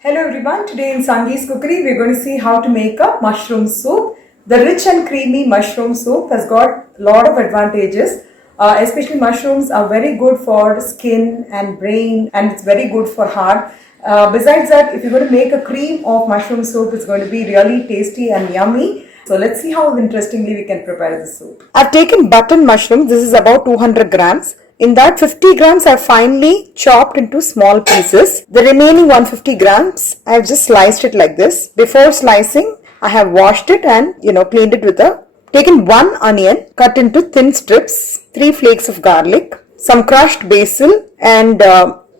Hello everyone, today in Sangee's Cookery we're going to see how to make a mushroom soup. The rich and creamy mushroom soup has got a lot of advantages. Especially mushrooms are very good for skin and brain, and it's very good for heart. Besides that, if you're going to make a cream of mushroom soup, it's going to be really tasty and yummy. So let's see how interestingly we can prepare the soup. I've taken button mushrooms. This is about 200 grams. In that 50 grams I've finely chopped into small pieces. The remaining 150 grams I've just sliced it like this. Before slicing I have washed it and cleaned it with taken one onion cut into thin strips, 3 flakes of garlic, some crushed basil and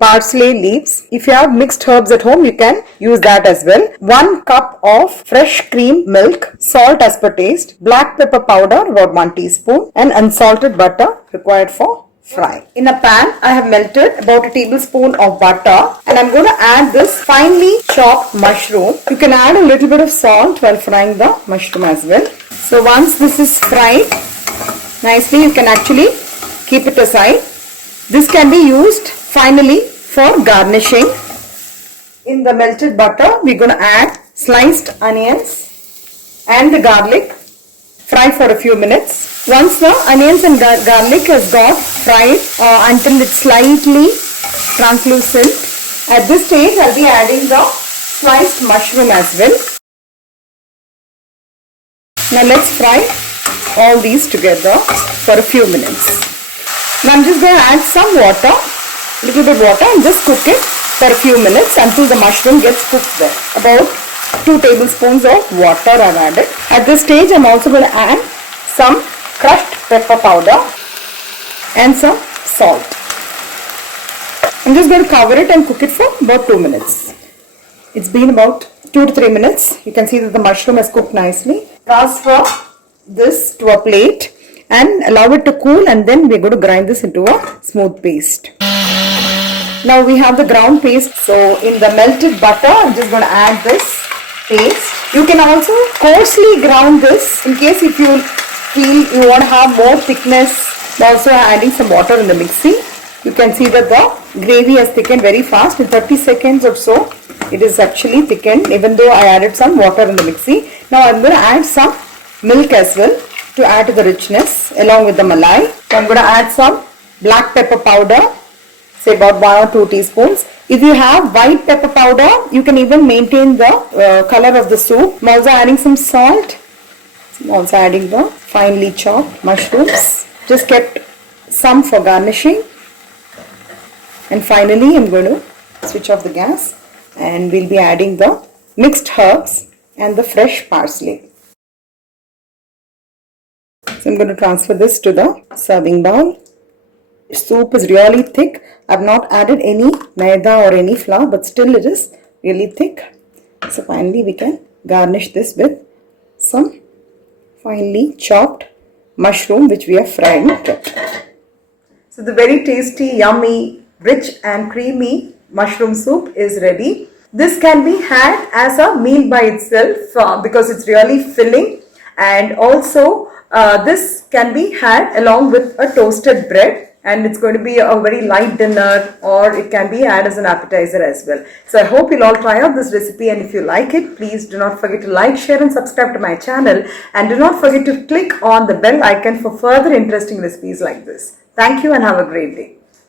parsley leaves. If you have mixed herbs at home, you can use that as well. 1 cup of fresh cream milk, salt as per taste, black pepper powder about 1 teaspoon and unsalted butter required for fry. In a pan, I have melted about a tablespoon of butter and I'm going to add this finely chopped mushroom. You can add a little bit of salt while frying the mushroom as well. So once this is fried nicely, you can actually keep it aside. This can be used finally for garnishing. In the melted butter, we're going to add sliced onions and the garlic. Fry for a few minutes. Once the onions and garlic has got fried until it's slightly translucent, at this stage I'll be adding the sliced mushroom as well. Now let's fry all these together for a few minutes. Now I'm just going to add some water, little bit water, and just cook it for a few minutes until the mushroom gets cooked there. About 2 tablespoons of water I've added. At this stage I'm also going to add some crushed pepper powder and some salt. I'm just going to cover it and cook it for about 2 minutes. It's been about 2 to 3 minutes. You can see that the mushroom has cooked nicely. Transfer this to a plate and allow it to cool, and then we're going to grind this into a smooth paste. Now we have the ground paste. So in the melted butter, I'm just going to add this paste. You can also coarsely ground this in case if you feel you want to have more thickness. Also adding some water in the mixie. You can see that the gravy has thickened very fast. In 30 seconds or so, it is actually thickened, even though I added some water in the mixie. Now I'm going to add some milk as well to add to the richness along with the malai. So I'm going to add some black pepper powder, say about 1 or 2 teaspoons. If you have white pepper powder, you can even maintain the color of the soup. I'm also adding some salt. I'm also adding the finely chopped mushrooms. Just kept some for garnishing. And finally, I'm going to switch off the gas and we'll be adding the mixed herbs and the fresh parsley. So I'm going to transfer this to the serving bowl. Soup is really thick. I've not added any maida or any flour, but still it is really thick. So finally we can garnish this with some finely chopped mushroom which we have fried and kept. So the very tasty, yummy, rich and creamy mushroom soup is ready. This can be had as a meal by itself because it's really filling, and also this can be had along with a toasted bread. And it's going to be a very light dinner, or it can be had as an appetizer as well. So I hope you'll all try out this recipe, and if you like it, please do not forget to like, share and subscribe to my channel, and do not forget to click on the bell icon for further interesting recipes like this. Thank you and have a great day.